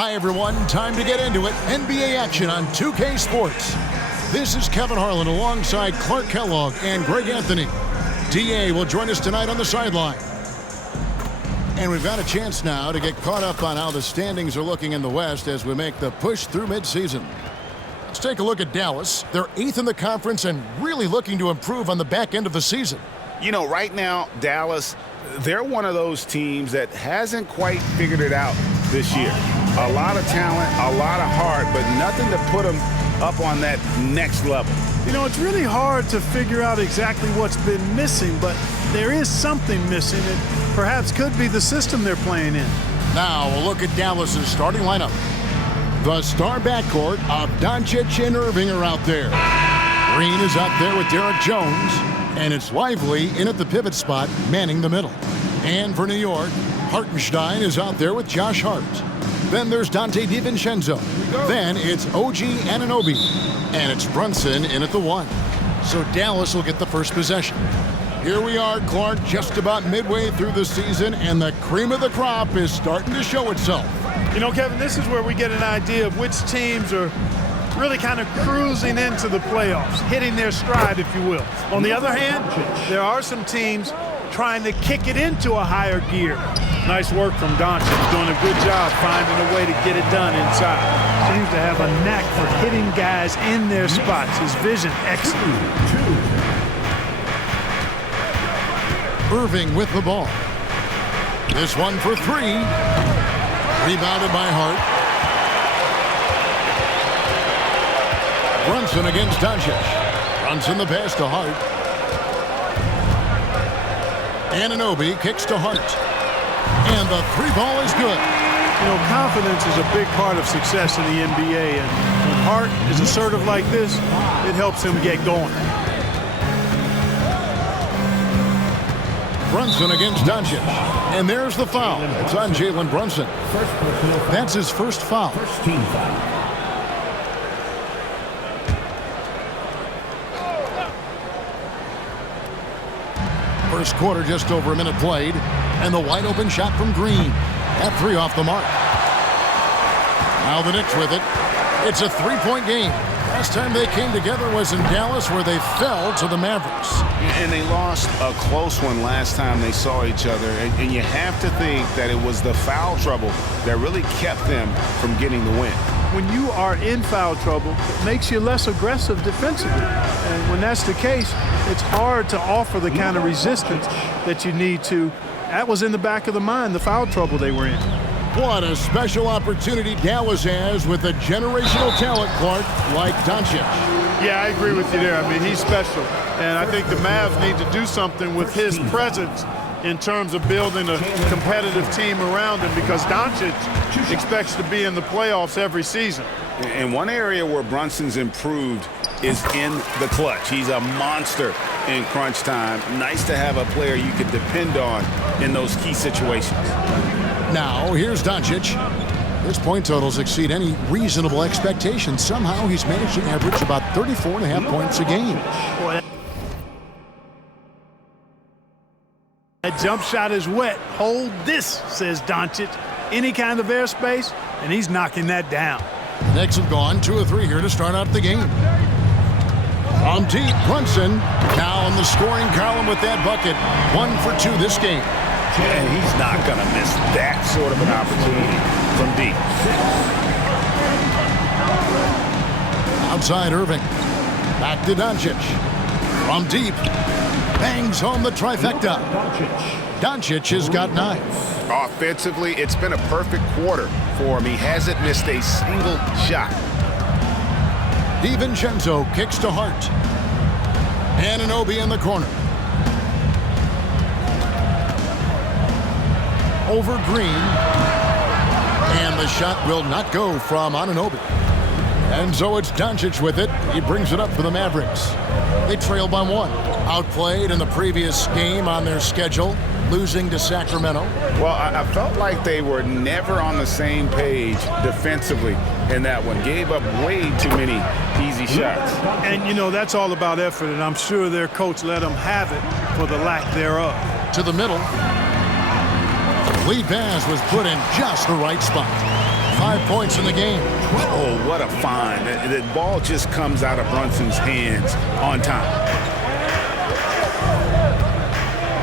Hi, everyone. Time to get into it. NBA action on 2K Sports. This is Kevin Harlan alongside Clark Kellogg and Greg Anthony. DA will join us tonight on the sideline. And we've got a chance now to get caught up on how the standings are looking in the West as we make the push through midseason. Let's take a look at Dallas. They're 8th in the conference and really looking to improve on the back end of the season. You know, right now, Dallas, they're one of those teams that hasn't quite figured it out this year. A lot of talent, a lot of heart, but nothing to put them up on that next level. You know, it's really hard to figure out exactly what's been missing, but there is something missing. It perhaps could be the system they're playing in. Now we'll look at Dallas's starting lineup. The star backcourt of Doncic and Irving are out there. Green is out there with Derek Jones, and it's Lively in at the pivot spot, manning the middle. And for New York, Hartenstein is out there with Josh Hart. Then there's Dante DiVincenzo. Then it's OG Anunoby. And it's Brunson in at the 1. So Dallas will get the first possession. Here we are, Clark, just about midway through the season, and the cream of the crop is starting to show itself. You know, Kevin, this is where we get an idea of which teams are really kind of cruising into the playoffs, hitting their stride, if you will. On the other hand, there are some teams trying to kick it into a higher gear. Nice work from Doncic. He's doing a good job finding a way to get it done inside. Seems to have a knack for hitting guys in their spots. His vision excellent. Irving with the ball. This one for 3. Rebounded by Hart. Brunson against Doncic. Brunson the pass to Hart. Anunoby kicks to Hart. And the 3 ball is good. You know, confidence is a big part of success in the NBA. And when Hart is assertive like this, it helps him get going. Brunson against Doncic. And there's the foul. It's on Jalen Brunson. That's his first foul. First team foul. First quarter, just over a minute played. And the wide open shot from Green. That 3 off the mark. Now the Knicks with it. It's a 3-point game. Last time they came together was in Dallas, where they fell to the Mavericks. And they lost a close one last time they saw each other. And you have to think that it was the foul trouble that really kept them from getting the win. When you are in foul trouble, it makes you less aggressive defensively. And when that's the case, it's hard to offer the kind of resistance that you need to. That was in the back of the mind, the foul trouble they were in. What a special opportunity Dallas has with a generational talent, Clark, like Doncic. Yeah, I agree with you there. I mean, he's special. And I think the Mavs need to do something with his presence in terms of building a competitive team around him, because Doncic expects to be in the playoffs every season. And one area where Brunson's improved is in the clutch. He's a monster in crunch time. Nice to have a player you can depend on in those key situations. Now, here's Doncic. His point totals exceed any reasonable expectations. Somehow he's managed to average about 34.5 points a game. Boy, that jump shot is wet. Hold this, says Doncic. Any kind of airspace, and he's knocking that down. The Knicks have gone 2 of 3 here to start out the game. From deep, Brunson now in the scoring column with that bucket. 1 for 2 this game. And he's not going to miss that sort of an opportunity from deep. Outside Irving. Back to Doncic. From deep. Bangs home the trifecta. Doncic has got 9. Offensively, it's been a perfect quarter for him. He hasn't missed a single shot. DiVincenzo kicks to Hart. Anunoby in the corner. Over Green. And the shot will not go from Anunoby. And so it's Doncic with it. He brings it up for the Mavericks. They trail by 1. Outplayed in the previous game on their schedule, losing to Sacramento. Well, I felt like they were never on the same page defensively in that one. Gave up way too many easy shots. And, you know, that's all about effort, and I'm sure their coach let them have it for the lack thereof. To the middle. Lead pass was put in just the right spot. 5 points in the game. Oh, what a find. The ball just comes out of Brunson's hands on time.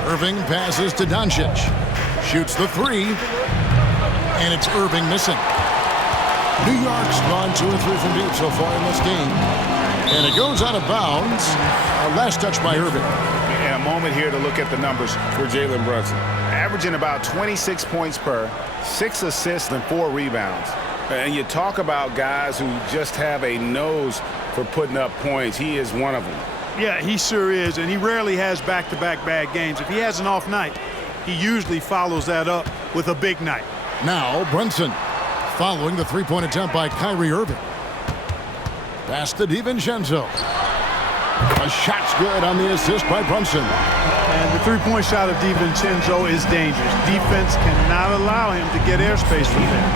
Irving passes to Doncic. Shoots the three. And it's Irving missing. New York's gone 2 or 3 from deep so far in this game. And it goes out of bounds. Last touch by Irving. And a moment here to look at the numbers for Jalen Brunson. Averaging about 26 points per, 6 assists and 4 rebounds. And you talk about guys who just have a nose for putting up points. He is one of them. Yeah, he sure is, and he rarely has back-to-back bad games. If he has an off night, he usually follows that up with a big night. Now Brunson following the three-point attempt by Kyrie Irving. Pass to DiVincenzo. A shot's good on the assist by Brunson. And the three-point shot of DiVincenzo is dangerous. Defense cannot allow him to get airspace from there.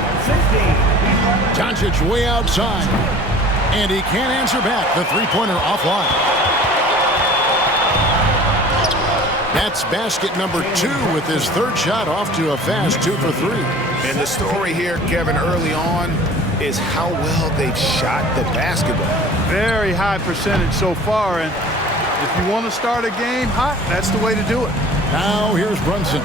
Doncic way outside. And he can't answer back. The three-pointer offline. That's basket number 2 with his third shot off to a fast 2 for 3. And the story here, Kevin, early on is how well they've shot the basketball. Very high percentage so far, and if you want to start a game hot, that's the way to do it. Now here's Brunson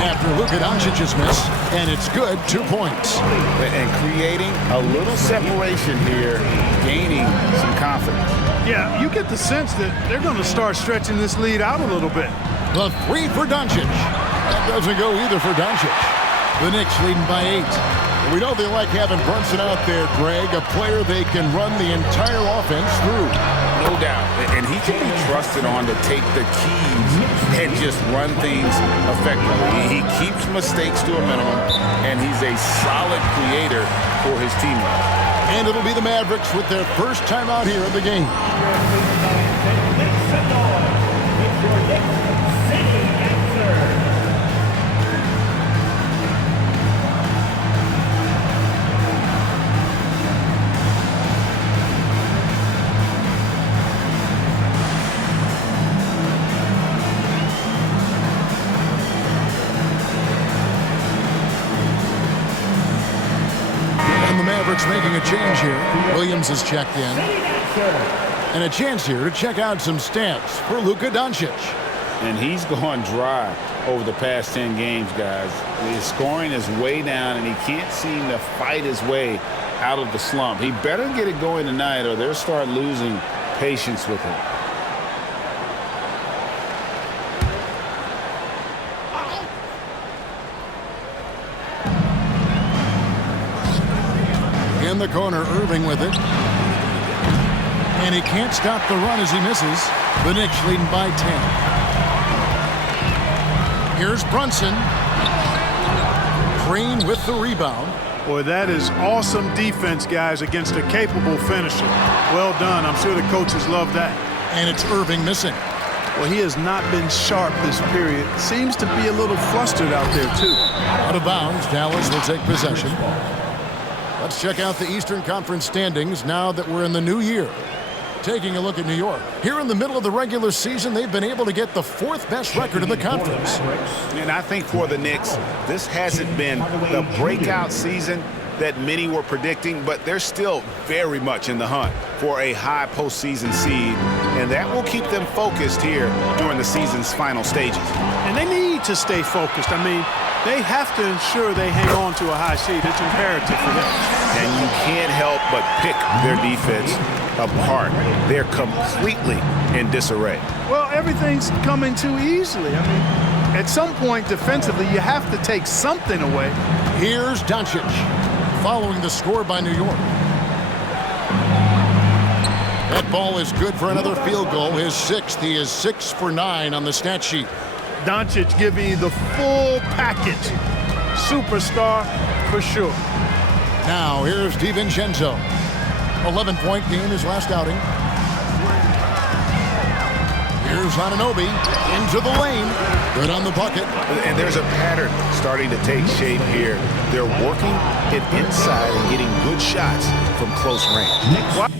after Luka Doncic's miss, and it's good, 2 points. And creating a little separation here, gaining some confidence. Yeah, you get the sense that they're going to start stretching this lead out a little bit. The 3 for Doncic. That doesn't go either for Doncic. The Knicks leading by 8. We know they like having Brunson out there, Greg, a player they can run the entire offense through. No doubt. And he can be trusted on to take the keys and just run things effectively. He keeps mistakes to a minimum, and he's a solid creator for his teammates. And it'll be the Mavericks with their first time out here in the game. Mavericks making a change here. Williams is checked in. And a chance here to check out some stats for Luka Doncic. And he's gone dry over the past 10 games, guys. His scoring is way down, and he can't seem to fight his way out of the slump. He better get it going tonight, or they'll start losing patience with him. In the corner, Irving with it. And he can't stop the run as he misses. The Knicks leading by 10. Here's Brunson. Green with the rebound. Boy, that is awesome defense, guys, against a capable finisher. Well done. I'm sure the coaches love that. And it's Irving missing. Well, he has not been sharp this period. Seems to be a little flustered out there, too. Out of bounds, Dallas will take possession. Let's check out the Eastern Conference standings now that we're in the new year. Taking a look at New York. Here in the middle of the regular season, they've been able to get the 4th best record in the conference. And I think for the Knicks, this hasn't been the breakout season that many were predicting, but they're still very much in the hunt for a high postseason seed, and that will keep them focused here during the season's final stages. And they need to stay focused. I mean, they have to ensure they hang on to a high seed. It's imperative for them. And you can't help but pick their defense apart. They're completely in disarray. Well, everything's coming too easily. I mean, at some point defensively, you have to take something away. Here's Doncic following the score by New York. That ball is good for another field goal, his 6th. He is 6 for 9 on the stat sheet. Doncic giving you the full package. Superstar for sure. Now here's DiVincenzo. 11-point game his last outing. Here's Anunoby into the lane. Good on the bucket. And there's a pattern starting to take shape here. They're working it inside and getting good shots from close range.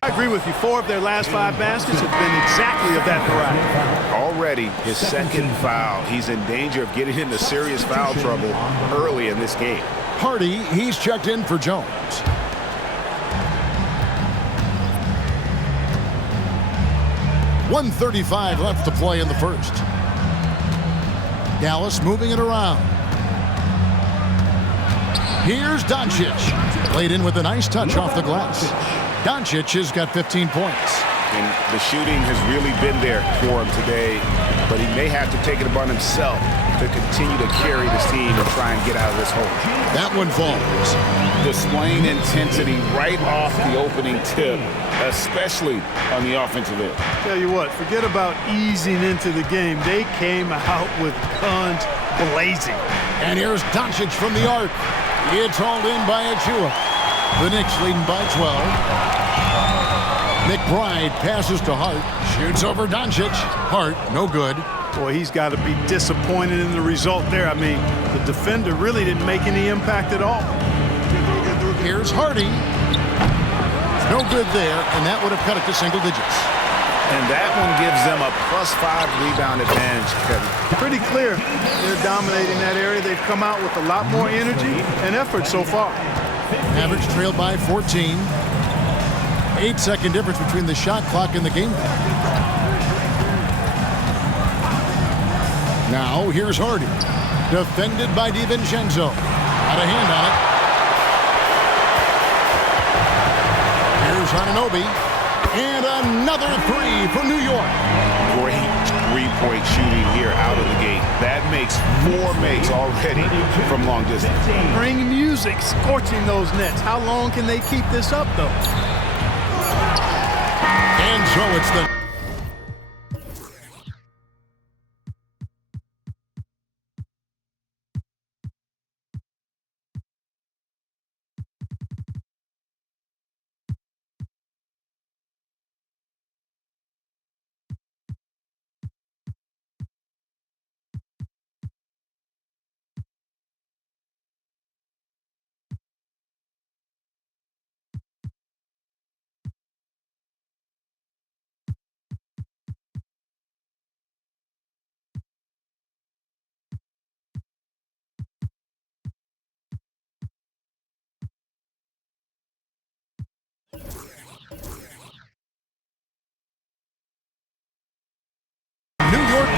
I agree with you. 4 of their last 5 baskets have been exactly of that variety. Already his second foul. He's in danger of getting into serious foul trouble early in this game. Hardy, he's checked in for Jones. .135 left to play in the first. Dallas moving it around. Here's Doncic. Played in with a nice touch off the glass. Doncic has got 15 points. And the shooting has really been there for him today, but he may have to take it upon himself to continue to carry this team and try and get out of this hole. That one falls. Displaying intensity right off the opening tip, especially on the offensive end. Tell you what, forget about easing into the game. They came out with guns blazing. And here's Doncic from the arc. It's hauled in by Achua. The Knicks leading by 12. McBride passes to Hart. Shoots over Doncic. Hart, no good. Boy, he's got to be disappointed in the result there. I mean, the defender really didn't make any impact at all. Here's Hardy. No good there, and that would have cut it to single digits. And that one gives them a +5 rebound advantage, Kevin. Pretty clear. They're dominating that area. They've come out with a lot more energy and effort so far. Mavericks trailed by 14. 8-second difference between the shot clock and the game clock. Now here's Hardy. Defended by DiVincenzo. Got a hand on it. Here's Anunoby. And another 3 for New York. Great three-point shooting here out of the gate. That makes 4 makes already from long distance. Bring music, scorching those nets. How long can they keep this up, though? And so it's the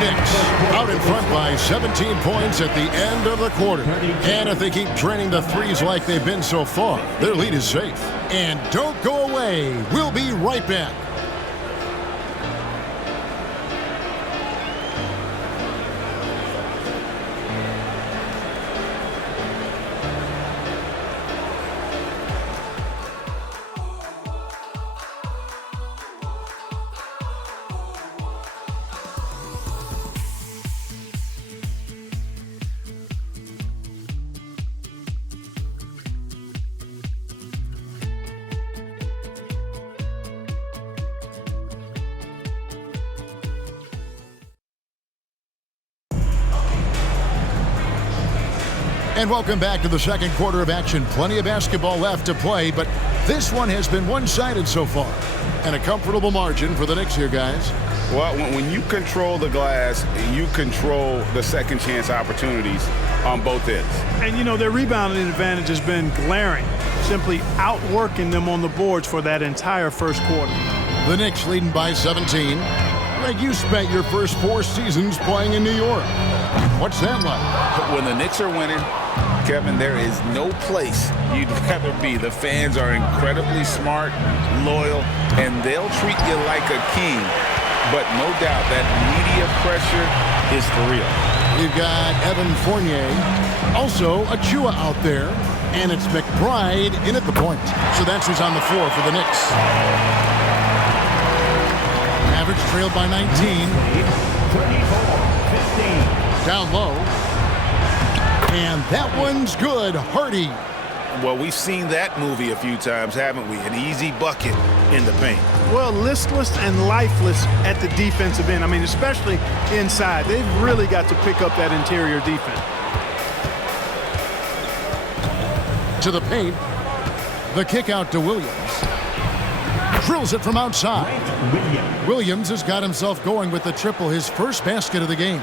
Knicks out in front by 17 points at the end of the quarter. And if they keep draining the threes like they've been so far, their lead is safe. And don't go away. We'll be right back. And welcome back to the second quarter of action. Plenty of basketball left to play, but this one has been one-sided so far. And a comfortable margin for the Knicks here, guys. Well, when you control the glass, you control the second chance opportunities on both ends. And, you know, their rebounding advantage has been glaring, simply outworking them on the boards for that entire first quarter. The Knicks leading by 17. Greg, you spent your first 4 seasons playing in New York. What's that like? When the Knicks are winning, Kevin, there is no place you'd rather be. The fans are incredibly smart, loyal, and they'll treat you like a king. But no doubt that media pressure is for real. We've got Evan Fournier, also Achua out there, and it's McBride in at the point. So that's who's on the floor for the Knicks. Mavericks trailed by 19. Down low. And that one's good. Hardy. Well, we've seen that movie a few times, haven't we? An easy bucket in the paint. Well, listless and lifeless at the defensive end. I mean, especially inside. They've really got to pick up that interior defense. To the paint. The kick out to Williams. drills it from outside. Williams has got himself going with the triple, his first basket of the game.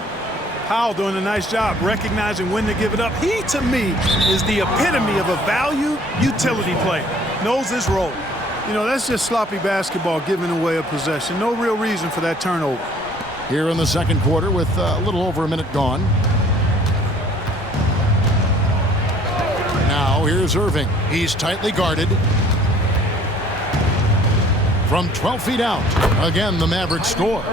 Powell doing a nice job recognizing when to give it up. He, to me, is the epitome of a value utility player. Knows his role. You know, that's just sloppy basketball, giving away a possession. No real reason for that turnover. Here in the second quarter with a little over a minute gone. Now here's Irving. He's tightly guarded. From 12 feet out. Again, the Mavericks score.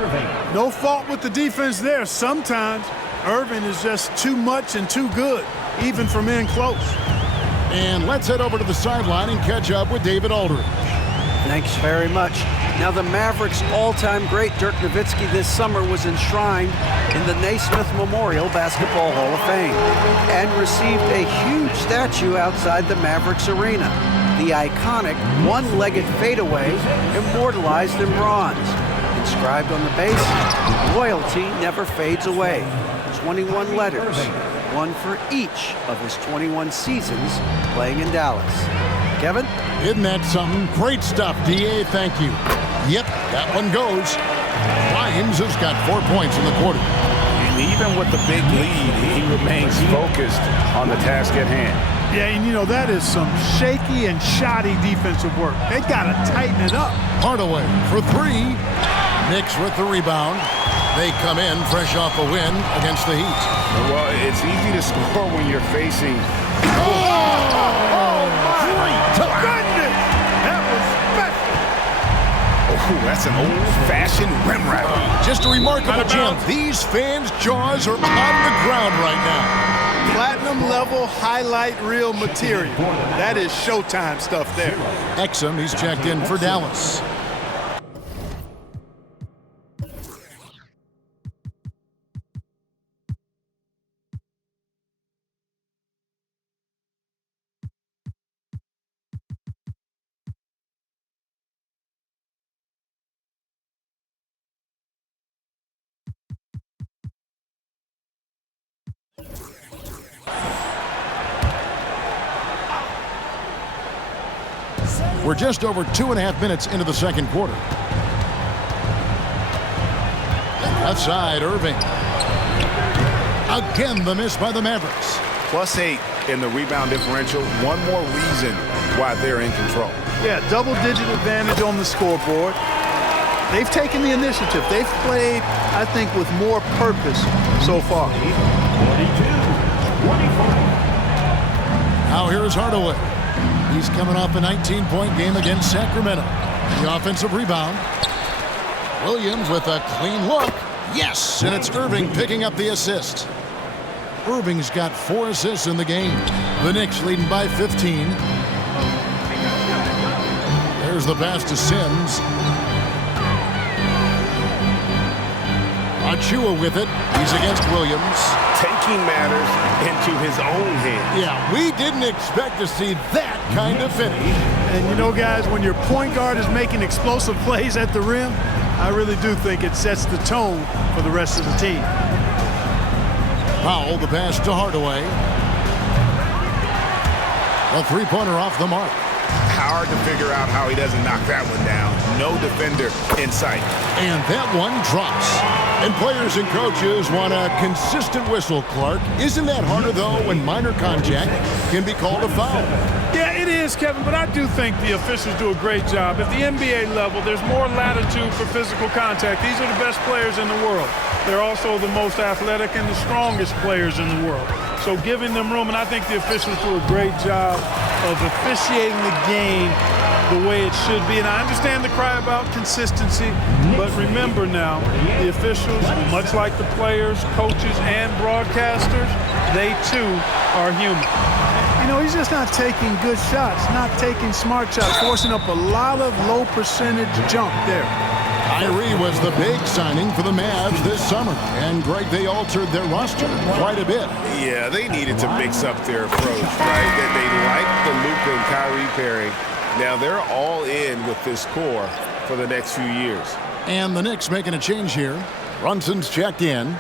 No fault with the defense there. Sometimes Irving is just too much and too good, even from in close. And let's head over to the sideline and catch up with David Aldridge. Thanks very much. Now, the Mavericks' all-time great Dirk Nowitzki this summer was enshrined in the Naismith Memorial Basketball Hall of Fame and received a huge statue outside the Mavericks arena. The iconic one-legged fadeaway immortalized in bronze. Inscribed on the base, loyalty never fades away. 21 letters, one for each of his 21 seasons playing in Dallas. Kevin? Isn't that something? Great stuff, D.A. Thank you. Yep, that one goes. Grimes has got 4 points in the quarter. And even with the big lead, he remains focused on the task at hand. Yeah, and you know, that is some shaky and shoddy defensive work. They got to tighten it up. Hardaway for three. Knicks with the rebound. They come in fresh off a win against the Heat. Well, it's easy to score when you're facing... Goodness! That was special. Oh, that's an old-fashioned rim wrap. Just a remarkable jump. These fans' jaws are on the ground right now. Platinum level highlight reel material. That is Showtime stuff there. Exum, he's checked in for Dallas. We're just over 2.5 minutes into the second quarter. Left side, Irving. Again, the miss by the Mavericks. +8 in the rebound differential. One more reason why they're in control. Yeah, double-digit advantage on the scoreboard. They've taken the initiative. They've played, I think, with more purpose so far. 22, 25. Now here's Hardaway. He's coming off a 19-point game against Sacramento. The offensive rebound. Williams with a clean look. Yes, and it's Irving picking up the assist. Irving's got 4 assists in the game. The Knicks leading by 15. There's the pass to Sims. Achua with it. He's against Williams. Taking matters into his own hands. Yeah, we didn't expect to see that kind of finish. And you know, guys, when your point guard is making explosive plays at the rim, I really do think it sets the tone for the rest of the team. Powell, the pass to Hardaway. A three-pointer off the mark. Hard to figure out how he doesn't knock that one down. No defender in sight. And that one drops. And players and coaches want a consistent whistle, Clark. Isn't that harder, though, when minor contact can be called a foul? Yeah, it is, Kevin, but I do think the officials do a great job. At the NBA level, there's more latitude for physical contact. These are the best players in the world. They're also the most athletic and the strongest players in the world. So giving them room, and I think the officials do a great job of officiating the game the way it should be. And I understand the cry about consistency, but remember now, the officials, much like the players, coaches, and broadcasters, they too are human. You know, he's just not taking good shots, not taking smart shots, forcing up a lot of low percentage jump there. Kyrie was the big signing for the Mavs this summer. And, Greg, they altered their roster quite a bit. Yeah, they needed to mix up their approach, right? That they liked the Luka and Kyrie pairing. Now they're all in with this core for the next few years. And the Knicks making a change here. Brunson's checked in.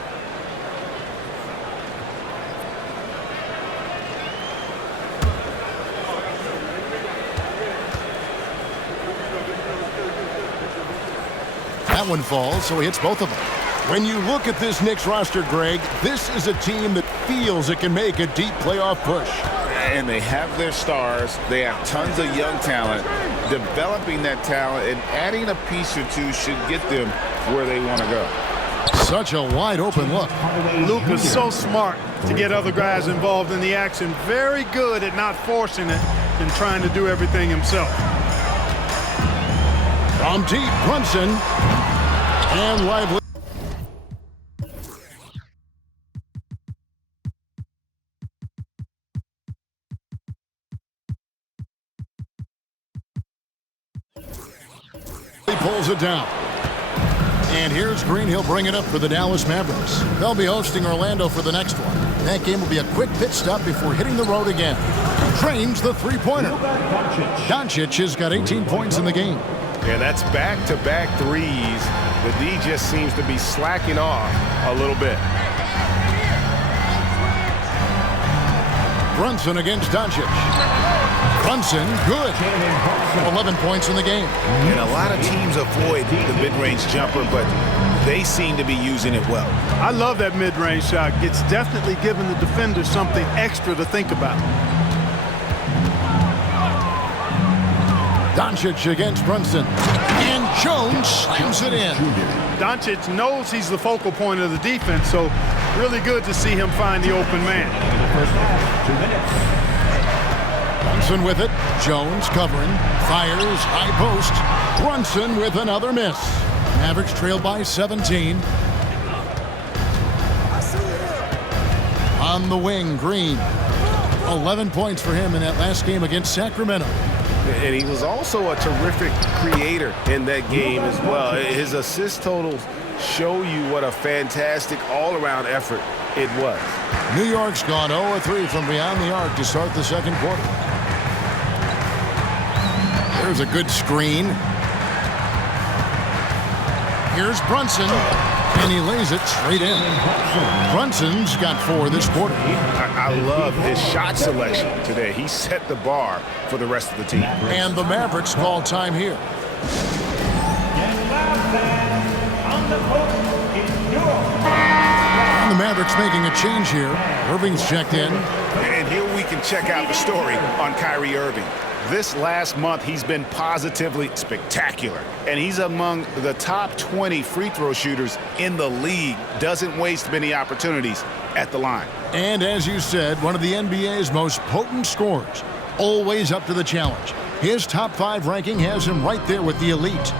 that one falls, so he hits both of them. When you look at this Knicks roster, Greg, this is a team that feels it can make a deep playoff push. And they have their stars. They have tons of young talent. Developing that talent and adding a piece or two should get them where they want to go. Such a wide open look. Luka's so smart to get other guys involved in the action. Very good at not forcing it and trying to do everything himself. From deep, Brunson. And Lively. He pulls it down. And here's Green. He'll bring it up for the Dallas Mavericks. They'll be hosting Orlando for the next one. That game will be a quick pit stop before hitting the road again. Trains the three-pointer. Doncic has got 18 points in the game. Yeah, that's back-to-back threes. The D just seems to be slacking off a little bit. Brunson against Doncic. Brunson, good. 11 points in the game. And a lot of teams avoid the mid-range jumper, but they seem to be using it well. I love that mid-range shot. It's definitely giving the defender something extra to think about. Doncic against Brunson. And Jones slams it in. Doncic knows he's the focal point of the defense, so really good to see him find the open man. Brunson with it. Jones covering. Fires. High post. Brunson with another miss. Mavericks trail by 17. On the wing, Green. 11 points for him in that last game against Sacramento. And he was also a terrific creator in that game as well. His assist totals show you what a fantastic all-around effort it was. New York's gone 0-3 from beyond the arc to start the second quarter. There's a good screen. Here's Brunson, and he lays it straight in. Brunson's got 4 this quarter. I love his shot selection today. He set the bar for the rest of the team. And the Mavericks call time here. And the Mavericks making a change here. Irving's checked in. And here we can check out the story on Kyrie Irving. This last month, he's been positively spectacular. And he's among the top 20 free throw shooters in the league. Doesn't waste many opportunities at the line. And as you said, one of the NBA's most potent scorers. Always up to the challenge. His top 5 ranking has him right there with the elite.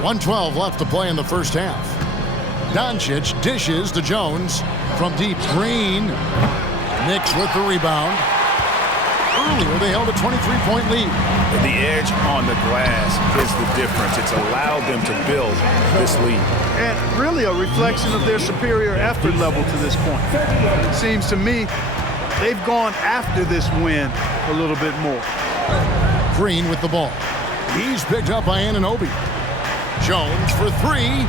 1:12 left to play in the first half. Doncic dishes to Jones from deep. Green. Knicks with the rebound. Earlier, they held a 23-point lead. The edge on the glass is the difference. It's allowed them to build this lead. And really a reflection of their superior effort level to this point. It seems to me they've gone after this win a little bit more. Green with the ball. He's picked up by Anunoby. Jones for 3.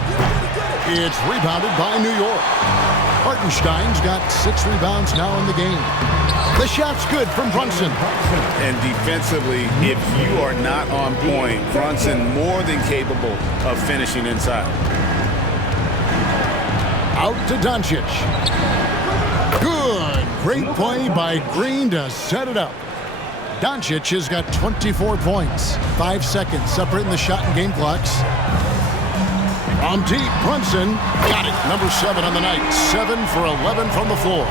It's rebounded by New York. Hartenstein's got 6 rebounds now in the game. The shot's good from Brunson. And defensively, if you are not on point, Brunson more than capable of finishing inside. Out to Doncic. Good. Great play by Green to set it up. Doncic has got 24 points. 5 seconds separating the shot and game clocks. From deep, Brunson got it. Number 7 on the night. 7 for 11 from the floor.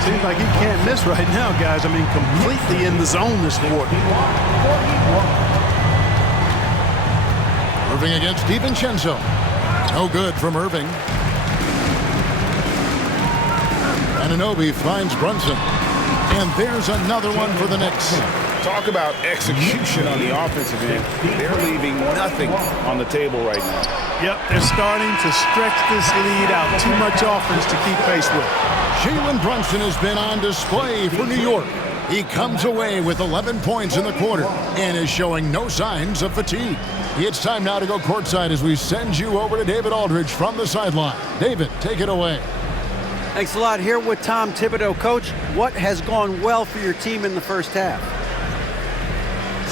Seems like he can't miss right now, guys. I mean, completely in the zone this quarter. Irving against DiVincenzo. No good from Irving. Anunoby finds Brunson. And there's another one for the Knicks. Talk about execution on the offensive end. They're leaving nothing on the table right now. Yep, they're starting to stretch this lead out. Too much offense to keep pace with. Jalen Brunson has been on display for New York. He comes away with 11 points in the quarter and is showing no signs of fatigue. It's time now to go courtside as we send you over to David Aldridge from the sideline. David, take it away. Thanks a lot. Here with Tom Thibodeau. Coach, what has gone well for your team in the first half?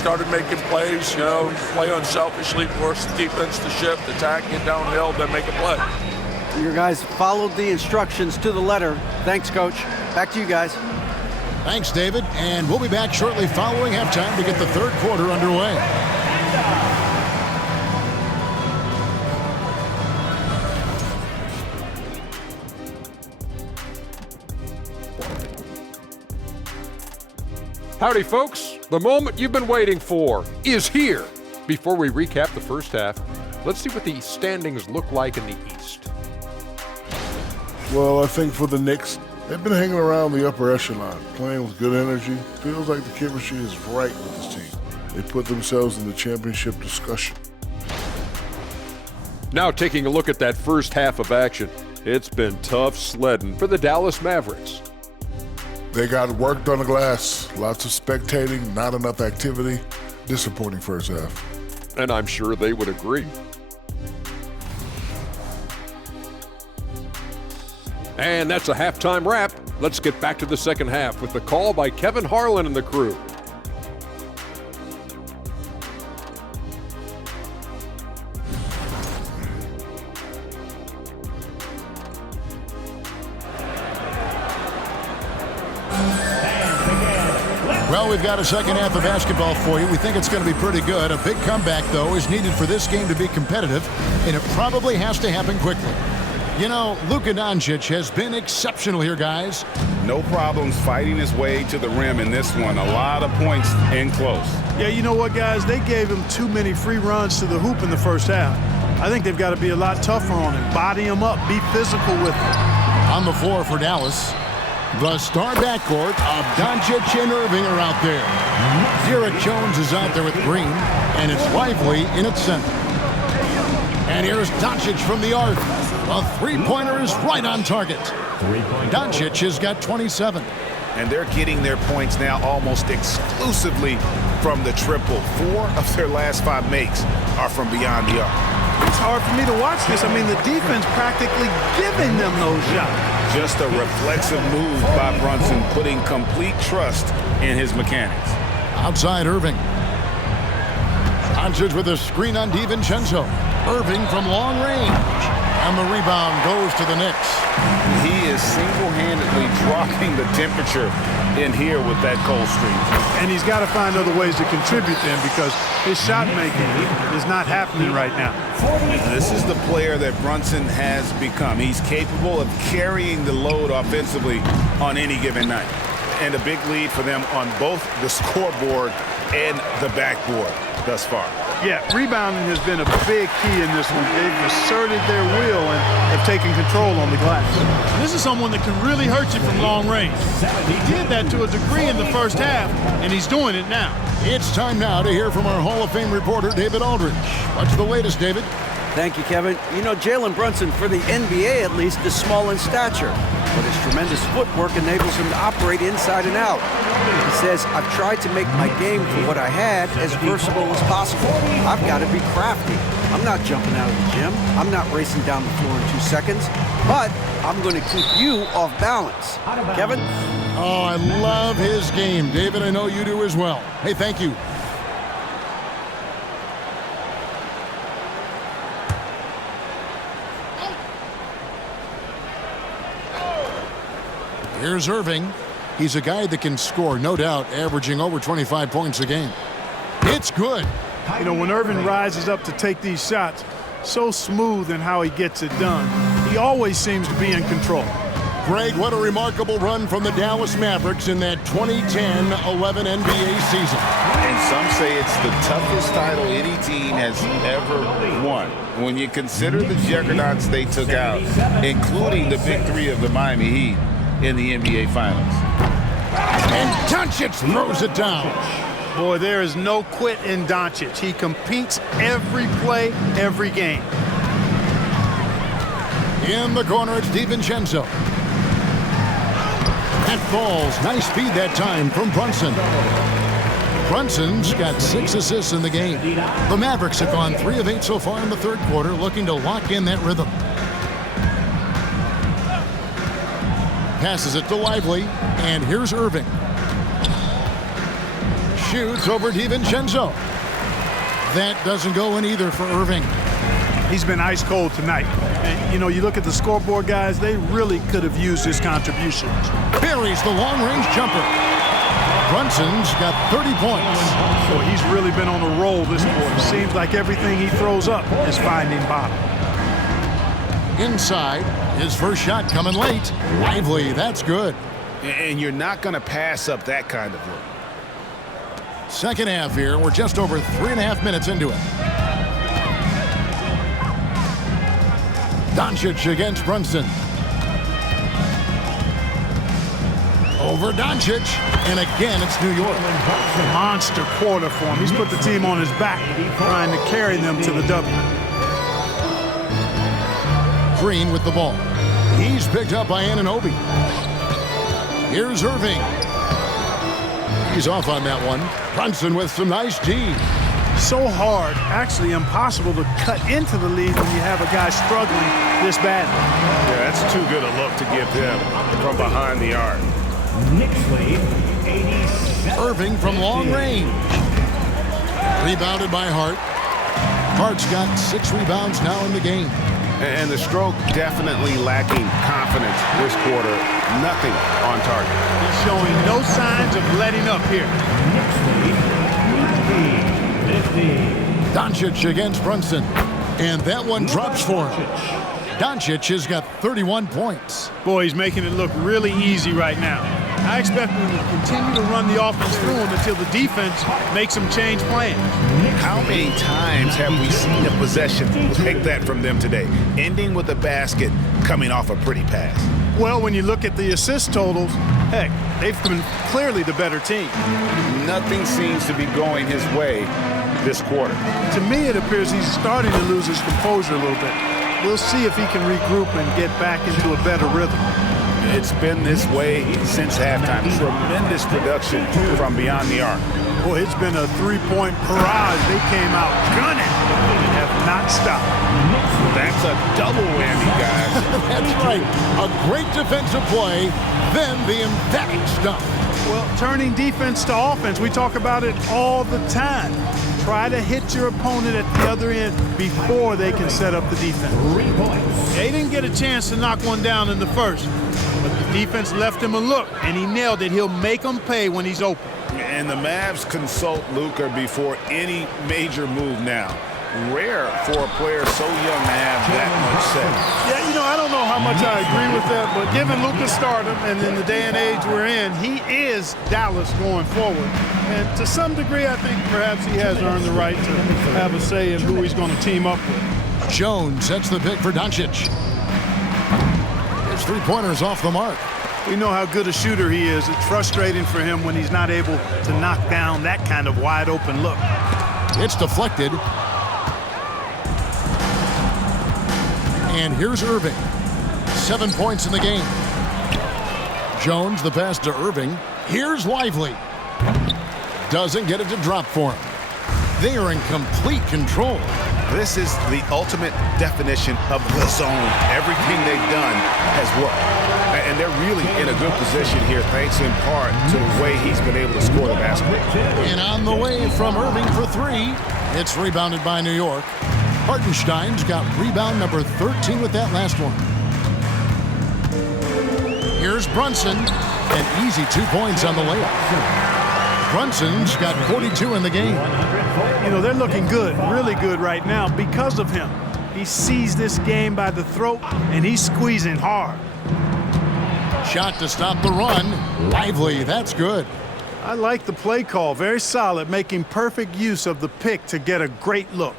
started making plays, play unselfishly, force the defense to shift, attack, get downhill, then make a play. Your guys followed the instructions to the letter. Thanks, Coach. Back to you guys. Thanks, David. And we'll be back shortly following halftime to get the third quarter underway. Howdy, folks. The moment you've been waiting for is here. Before we recap the first half, let's see what the standings look like in the East. Well, I think for the Knicks, they've been hanging around the upper echelon, playing with good energy. Feels like the chemistry is right with this team. They put themselves in the championship discussion. Now taking a look at that first half of action, it's been tough sledding for the Dallas Mavericks. They got worked on the glass. Lots of spectating, not enough activity. Disappointing first half. And I'm sure they would agree. And that's a halftime wrap. Let's get back to the second half with the call by Kevin Harlan and the crew. Well, we've got a second half of basketball for you. We think it's going to be pretty good. A big comeback, though, is needed for this game to be competitive, and it probably has to happen quickly. You know, Luka Doncic has been exceptional here, guys. No problems fighting his way to the rim in this one. A lot of points in close. Yeah, you know what, guys? They gave him too many free runs to the hoop in the first half. I think they've got to be a lot tougher on him. Body him up. Be physical with him. On the floor for Dallas, the star backcourt of Doncic and Irving are out there. Derek Jones is out there with Green, and it's Lively in its center. And here's Doncic from the arc. A three-pointer is right on target. Doncic has got 27. And they're getting their points now almost exclusively from the triple. 4 of their last 5 makes are from beyond the arc. It's hard for me to watch this. I mean, the defense practically giving them those shots. Just a reflexive move by Brunson, putting complete trust in his mechanics. Outside Irving. Doncic with a screen on DiVincenzo. Irving from long range. And the rebound goes to the Knicks. He is single-handedly dropping the temperature in here with that cold streak. And he's got to find other ways to contribute then, because his shot making is not happening right now. This is the player that Brunson has become. He's capable of carrying the load offensively on any given night. And a big lead for them on both the scoreboard and the backboard thus far. Yeah, rebounding has been a big key in this one. They've asserted their will and have taken control on the glass. This is someone that can really hurt you from long range. He did that to a degree in the first half, and he's doing it now. It's time now to hear from our Hall of Fame reporter, David Aldridge. What's the latest, David? Thank you, Kevin. You know, Jalen Brunson, for the NBA at least, is small in stature, but his tremendous footwork enables him to operate inside and out. He says, I've tried to make my game for what I had as versatile as possible. I've got to be crafty. I'm not jumping out of the gym. I'm not racing down the floor in 2 seconds, but I'm going to keep you off balance. Kevin? Oh, I love his game. David, I know you do as well. Hey, thank you. Here's Irving. He's a guy that can score, no doubt, averaging over 25 points a game. It's good. You know, when Irving rises up to take these shots, so smooth in how he gets it done. He always seems to be in control. Greg, what a remarkable run from the Dallas Mavericks in that 2010-11 NBA season. And some say it's the toughest title any team has ever won. When you consider the juggernauts they took out, including the big 3 of the Miami Heat in the NBA Finals. And Doncic throws it down. Boy, there is no quit in Doncic. He competes every play, every game. In the corner, it's DiVincenzo. That falls. Nice speed that time from Brunson. Brunson's got 6 assists in the game. The Mavericks have gone 3 of 8 so far in the third quarter, looking to lock in that rhythm. Passes it to Lively, and here's Irving. shoots over DiVincenzo. That doesn't go in either for Irving. He's been ice cold tonight. And, you know, you look at the scoreboard, guys, they really could have used his contributions. Buries the long-range jumper. Brunson's got 30 points. Boy, he's really been on a roll this quarter. Seems like everything he throws up is finding bottom. Inside, his first shot coming late. Lively, that's good. And you're not going to pass up that kind of look. Second half here, we're just over 3.5 minutes into it. Doncic against Brunson. Over Doncic, and again it's New York. Monster quarter for him. He's put the team on his back, trying to carry them to the W. Green with the ball. He's picked up by Anunoby. Here's Irving. He's off on that one. Brunson with some nice D. So hard, actually impossible to cut into the lead when you have a guy struggling this badly. Yeah, that's too good a look to give them from behind the arc. Knicks lead, 87. Irving from long range. Rebounded by Hart. Hart's got 6 rebounds now in the game. And the stroke definitely lacking confidence this quarter. Nothing on target. He's showing no signs of letting up here. Knicks lead, 50. Doncic against Brunson. And that one drops for him. Doncic has got 31 points. Boy, he's making it look really easy right now. I expect them to continue to run the offense through him until the defense makes them change plans. How many times have we seen a possession like that from them today, ending with a basket coming off a pretty pass? Well, when you look at the assist totals, heck, they've been clearly the better team. Nothing seems to be going his way this quarter. To me, it appears he's starting to lose his composure a little bit. We'll see if he can regroup and get back into a better rhythm. It's been this way since halftime. Tremendous production from beyond the arc. Boy, it's been a three-point barrage. They came out gunning and have not stopped. That's a double whammy, guys. That's right. A great defensive play, then the emphatic stuff. Well, turning defense to offense, we talk about it all the time. Try to hit your opponent at the other end before they can set up the defense. 3 points. They didn't get a chance to knock one down in the first, but the defense left him a look, and he nailed it. He'll make them pay when he's open. And the Mavs consult Luka before any major move now. Rare for a player so young to have that much say. Yeah, you know, I don't know how much I agree with that, but given Luka's stardom and in the day and age we're in, he is Dallas going forward. And to some degree, I think perhaps he has earned the right to have a say in who he's going to team up with. Jones sets the pick for Doncic. His three-pointer's off the mark. We know how good a shooter he is. It's frustrating for him when he's not able to knock down that kind of wide-open look. It's deflected. And here's Irving. 7 points in the game. Jones, the pass to Irving. Here's Lively. Doesn't get it to drop for him. They are in complete control. This is the ultimate definition of the zone. Everything they've done has worked. And they're really in a good position here, thanks in part to the way he's been able to score the basketball. And on the way from Irving for 3, it's rebounded by New York. Hartenstein's got rebound number 13 with that last one. Here's Brunson, an easy 2 points on the layup. Brunson's got 42 in the game. You know, they're looking good, really good right now because of him. He sees this game by the throat, and he's squeezing hard. Shot to stop the run. Lively, that's good. I like the play call, very solid, making perfect use of the pick to get a great look.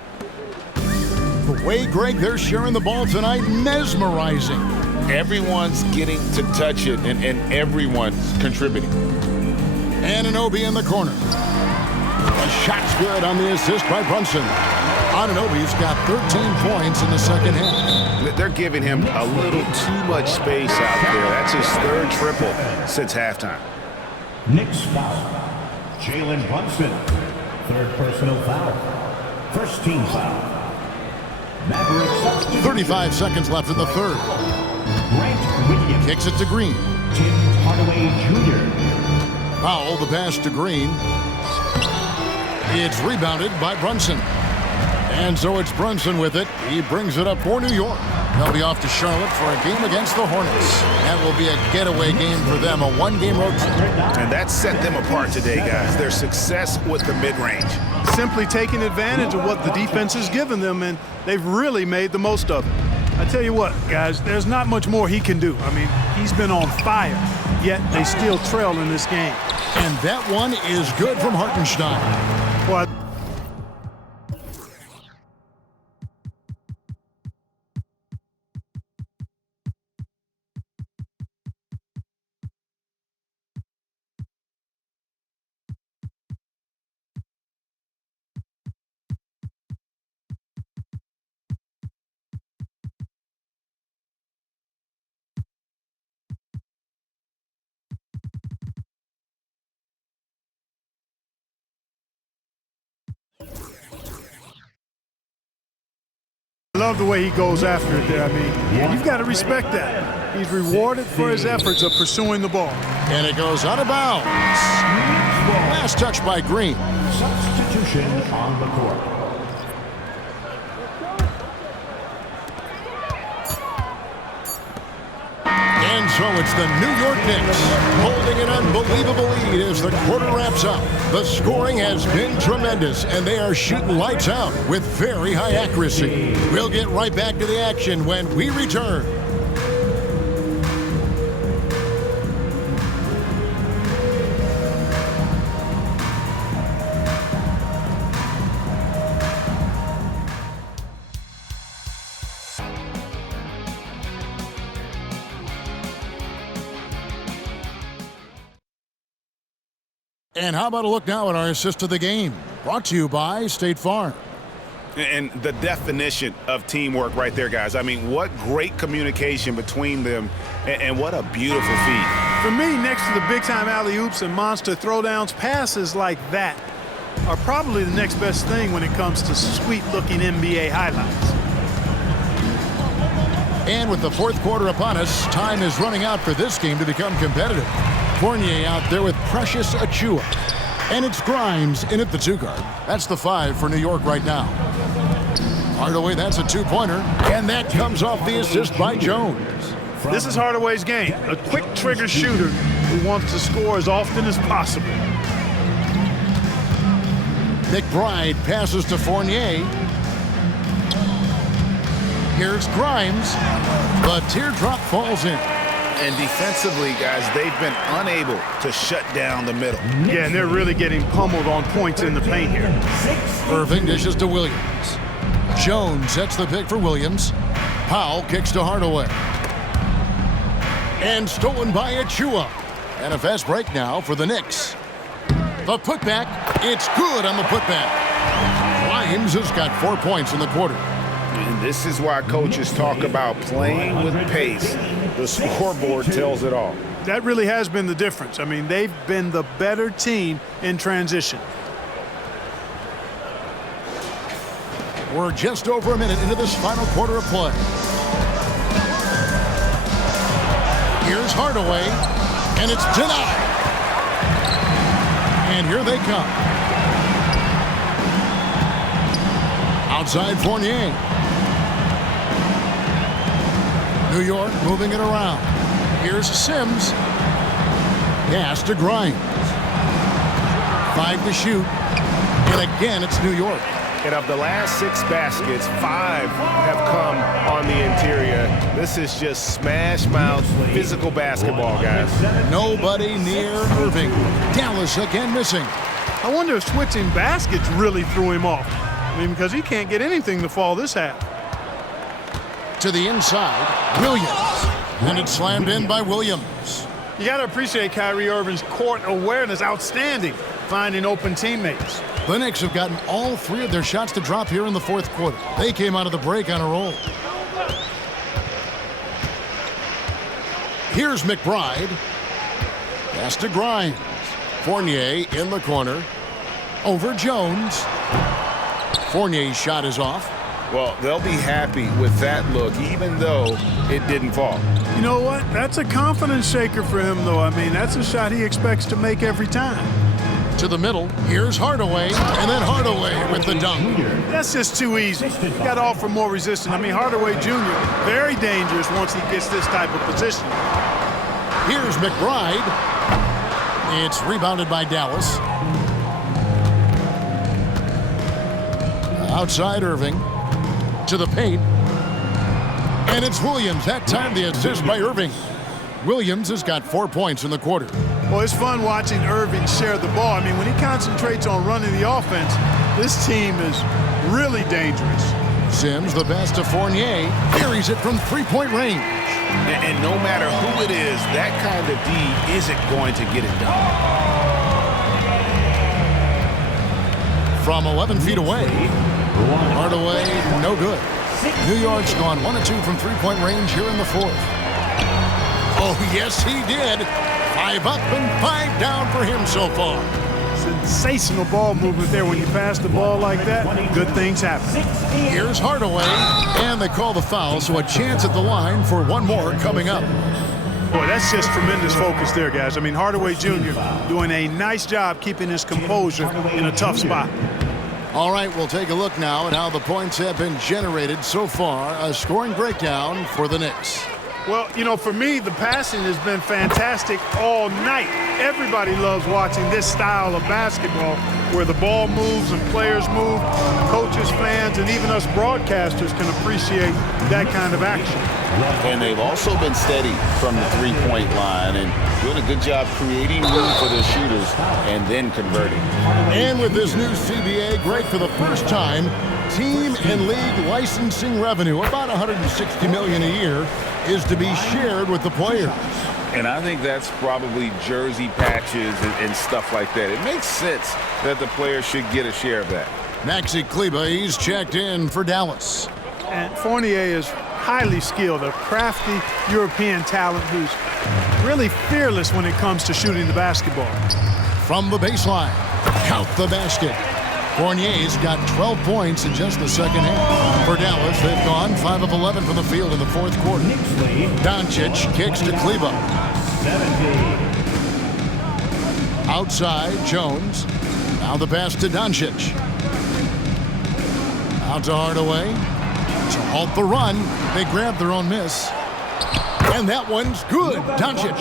The way, Greg, they're sharing the ball tonight, mesmerizing. Everyone's getting to touch it, and everyone's contributing. Anunoby in the corner. A shot's good on the assist by Brunson. Anunoby's got 13 points in the second half. They're giving him a little too much space out there. That's his third triple since halftime. Knicks foul. Jalen Brunson. Third personal foul. First team foul. Mavericks. 35 seconds left in the third. Grant Williams. Kicks it to Green. Tim Hardaway Jr. Powell, the pass to Green. It's rebounded by Brunson. And so it's Brunson with it. He brings it up for New York. They'll be off to Charlotte for a game against the Hornets. That will be a getaway game for them, a one-game road trip. And that set them apart today, guys. Their success with the mid-range. Simply taking advantage of what the defense has given them, and they've really made the most of it. I tell you what, guys, there's not much more he can do. I mean, he's been on fire, yet they still trail in this game. And that one is good from Hartenstein. Well, I love the way he goes after it there. I mean, you've got to respect that. He's rewarded for his efforts of pursuing the ball. And it goes out of bounds. Last touch by Green. Substitution on the court. And so it's the New York Knicks holding an unbelievable lead as the quarter wraps up. The scoring has been tremendous, and they are shooting lights out with very high accuracy. We'll get right back to the action when we return. And how about a look now at our assist of the game? Brought to you by State Farm. And the definition of teamwork right there, guys. I mean, what great communication between them, and what a beautiful feed. For me, next to the big-time alley-oops and monster throwdowns, passes like that are probably the next best thing when it comes to sweet-looking NBA highlights. And with the fourth quarter upon us, time is running out for this game to become competitive. Fournier out there with Precious Achiuwa. And it's Grimes in at the two-guard. That's the 5 for New York right now. Hardaway, that's a two-pointer. And that comes off the assist by Jones. This is Hardaway's game, a quick trigger shooter who wants to score as often as possible. McBride passes to Fournier. Here's Grimes. The teardrop falls in. And defensively, guys, they've been unable to shut down the middle. Yeah, and they're really getting pummeled on points in the paint here. Irving dishes to Williams. Jones sets the pick for Williams. Powell kicks to Hardaway. And stolen by Achiuwa. And a fast break now for the Knicks. The putback, it's good on the putback. Grimes has got 4 points in the quarter. And this is why coaches talk about playing with pace. The scoreboard tells it all. That really has been the difference. I mean, they've been the better team in transition. We're just over a minute into this final quarter of play. Here's Hardaway, and it's denied. And here they come. Outside Fournier. New York moving it around. Here's Sims. Pass to Grimes. 5 to shoot. And again, it's New York. And of the last 6 baskets, 5 have come on the interior. This is just smash mouth physical basketball, guys. Nobody near Irving. Dallas again missing. I wonder if switching baskets really threw him off. I mean, because he can't get anything to fall this half. To the inside, Williams. And it's slammed in by Williams. You got to appreciate Kyrie Irving's court awareness. Outstanding. Finding open teammates. The Knicks have gotten all 3 of their shots to drop here in the fourth quarter. They came out of the break on a roll. Here's McBride. Pass to Grimes. Fournier in the corner. Over Jones. Fournier's shot is off. Well, they'll be happy with that look, even though it didn't fall. You know what? That's a confidence shaker for him, though. I mean, that's a shot he expects to make every time. To the middle. Here's Hardaway, and then Hardaway with the dunk. That's just too easy. You got to offer more resistance. I mean, Hardaway Jr., very dangerous once he gets this type of position. Here's McBride. It's rebounded by Dallas. Outside Irving. To the paint. And it's Williams. That time the assist by Irving. Williams has got 4 points in the quarter. Well, it's fun watching Irving share the ball. I mean, when he concentrates on running the offense, this team is really dangerous. Sims, the pass to Fournier, carries it from three-point range. And no matter who it is, that kind of D isn't going to get it done. From 11 feet away, Hardaway, no good. New York's gone 1 of 2 from three-point range here in the fourth. Oh, yes, he did. 5 up and 5 down for him so far. Sensational ball movement there. When you pass the ball like that, good things happen. Here's Hardaway, and they call the foul, so a chance at the line for one more coming up. Boy, that's just tremendous focus there, guys. I mean, Hardaway Jr. doing a nice job keeping his composure in a tough spot. All right, we'll take a look now at how the points have been generated so far. A scoring breakdown for the Knicks. Well, you know, for me, the passing has been fantastic all night. Everybody loves watching this style of basketball where the ball moves and players move. Coaches, fans, and even us broadcasters can appreciate that kind of action. And they've also been steady from the three-point line and doing a good job creating room for their shooters and then converting. And with this new CBA, great for the first time, team and league licensing revenue, about $160 million a year, is to be shared with the players. And I think that's probably jersey patches and stuff like that. It makes sense that the players should get a share of that. Maxi Kleber, he's checked in for Dallas. And Fournier is highly skilled, a crafty European talent who's really fearless when it comes to shooting the basketball. From the baseline, count the basket. Fournier's got 12 points in just the second half. For Dallas, they've gone 5 of 11 from the field in the fourth quarter. Doncic kicks to Kleber. Outside, Jones. Now the pass to Doncic. Out to Hardaway. To halt the run, they grab their own miss. And that one's good. Doncic.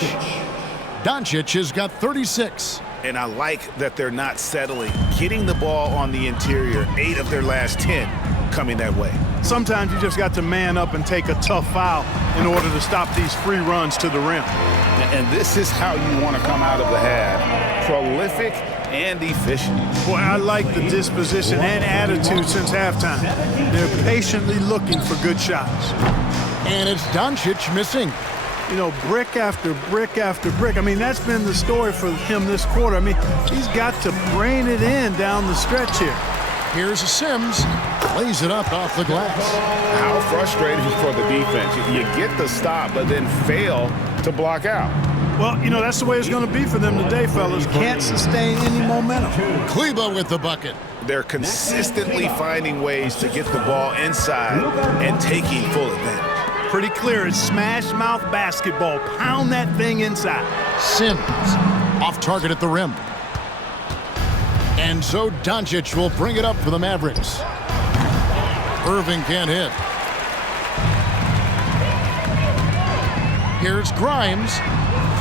Doncic has got 36. And I like that they're not settling. Getting the ball on the interior, 8 of their last 10 coming that way. Sometimes you just got to man up and take a tough foul in order to stop these free runs to the rim. And this is how you want to come out of the half. Prolific and efficient. Boy, I like the disposition and attitude since halftime. They're patiently looking for good shots. And it's Doncic missing. You know, brick after brick after brick. I mean, that's been the story for him this quarter. I mean, he's got to brain it in down the stretch here. Here's a Sims. Lays it up off the glass. How frustrating for the defense. You get the stop, but then fail to block out. Well, you know, that's the way it's going to be for them today, fellas. Can't sustain any momentum. Kleber with the bucket. They're consistently finding ways to get the ball inside and taking full advantage. Pretty clear, it's smash mouth basketball. Pound that thing inside. Sims off target at the rim. And so Doncic will bring it up for the Mavericks. Irving can't hit. Here's Grimes.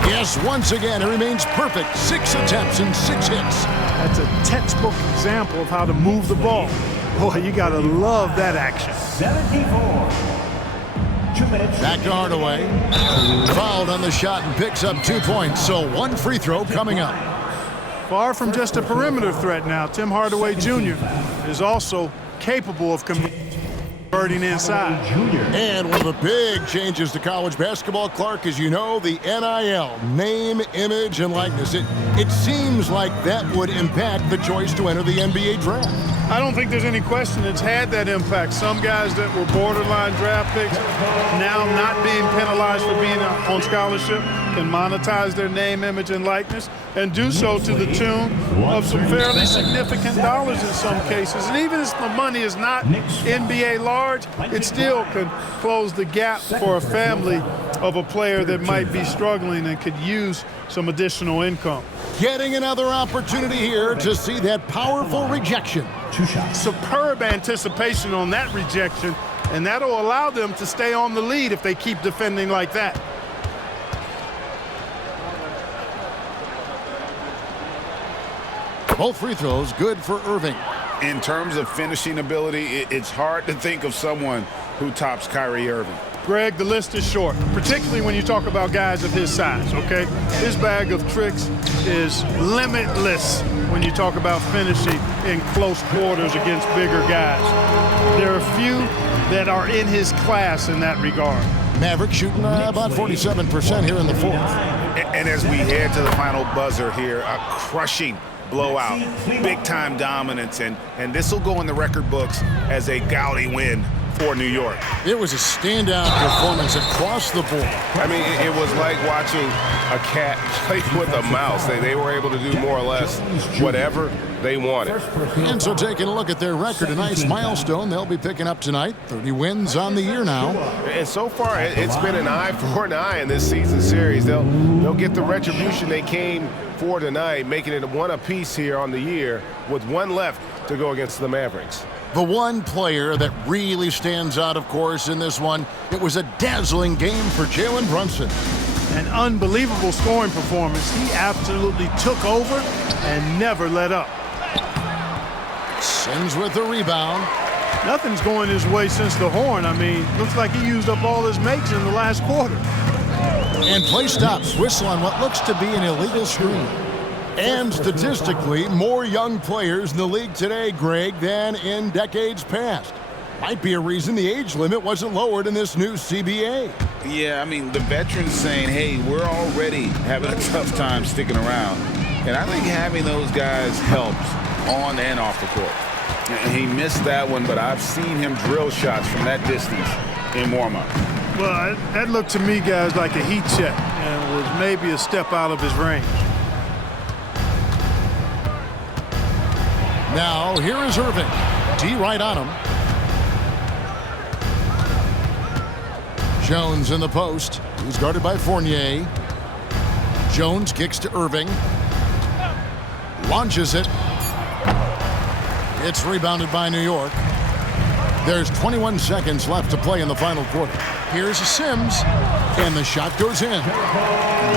Yes, once again, it remains perfect. 6 attempts and 6 hits. That's a textbook example of how to move the ball. Boy, you got to love that action. 74. Back to Hardaway. Fouled on the shot and picks up 2 points. So 1 free throw coming up. Far from just a perimeter threat now, Tim Hardaway Jr. is also capable of converting inside. And one of the big changes to college basketball, Clark, as you know, the NIL, name, image, and likeness. It seems like that would impact the choice to enter the NBA draft. I don't think there's any question it's had that impact. Some guys that were borderline draft picks now not being penalized for being on scholarship can monetize their name, image, and likeness and do so to the tune of some fairly significant dollars in some cases. And even if the money is not NBA large, it still can close the gap for a family of a player that might be struggling and could use some additional income. Getting another opportunity here to see that powerful rejection. Superb anticipation on that rejection, and that'll allow them to stay on the lead if they keep defending like that. Both free throws good for Irving. In terms of finishing ability, it's hard to think of someone who tops Kyrie Irving. Greg, the list is short, particularly when you talk about guys of his size, okay? His bag of tricks is limitless when you talk about finishing in close quarters against bigger guys. There are few that are in his class in that regard. Mavericks shooting about 47% here in the fourth. And as we head to the final buzzer here, a crushing blowout, big-time dominance, and this will go in the record books as a gaudy win for New York. It was a standout performance across the board. I mean, it was like watching a cat play with a mouse. They were able to do more or less whatever they wanted. And so taking a look at their record, a nice milestone they'll be picking up tonight. 30 wins on the year now. And so far, it's been an eye for an eye in this season series. They'll get the retribution they came for tonight, making it one apiece here on the year with one left to go against the Mavericks. The one player that really stands out, of course, in this one, it was a dazzling game for Jalen Brunson. An unbelievable scoring performance. He absolutely took over and never let up. Sims with the rebound. Nothing's going his way since the horn. I mean, looks like he used up all his makes in the last quarter. And play stops. Whistle on what looks to be an illegal screen. And statistically, more young players in the league today, Greg, than in decades past. Might be a reason the age limit wasn't lowered in this new CBA. Yeah, I mean, the veterans saying, hey, we're already having a tough time sticking around. And I think having those guys helps on and off the court. And he missed that one, but I've seen him drill shots from that distance in warm-up. Well, that looked to me, guys, like a heat check and was maybe a step out of his range. Now, here is Irving. D right on him. Jones in the post. He's guarded by Fournier. Jones kicks to Irving. Launches it. It's rebounded by New York. There's 21 seconds left to play in the final quarter. Here's Sims, and the shot goes in.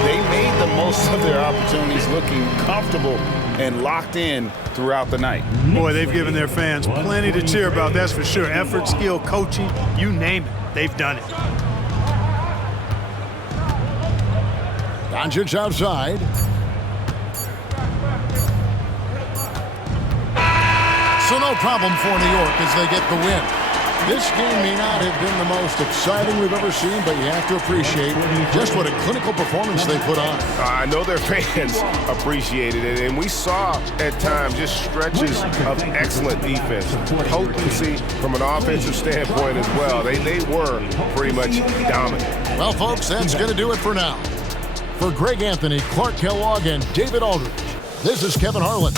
They made the most of their opportunities, looking comfortable and locked in throughout the night. Boy, they've given their fans plenty to cheer about, that's for sure. Effort, skill, coaching, you name it, they've done it. Doncic outside. So no problem for New York as they get the win. This game may not have been the most exciting we've ever seen, but you have to appreciate just what a clinical performance they put on. I know their fans appreciated it, and we saw at times just stretches of excellent defense, potency from an offensive standpoint as well. They were pretty much dominant. Well, folks, that's going to do it for now. For Greg Anthony, Clark Kellogg, and David Aldridge, this is Kevin Harlan.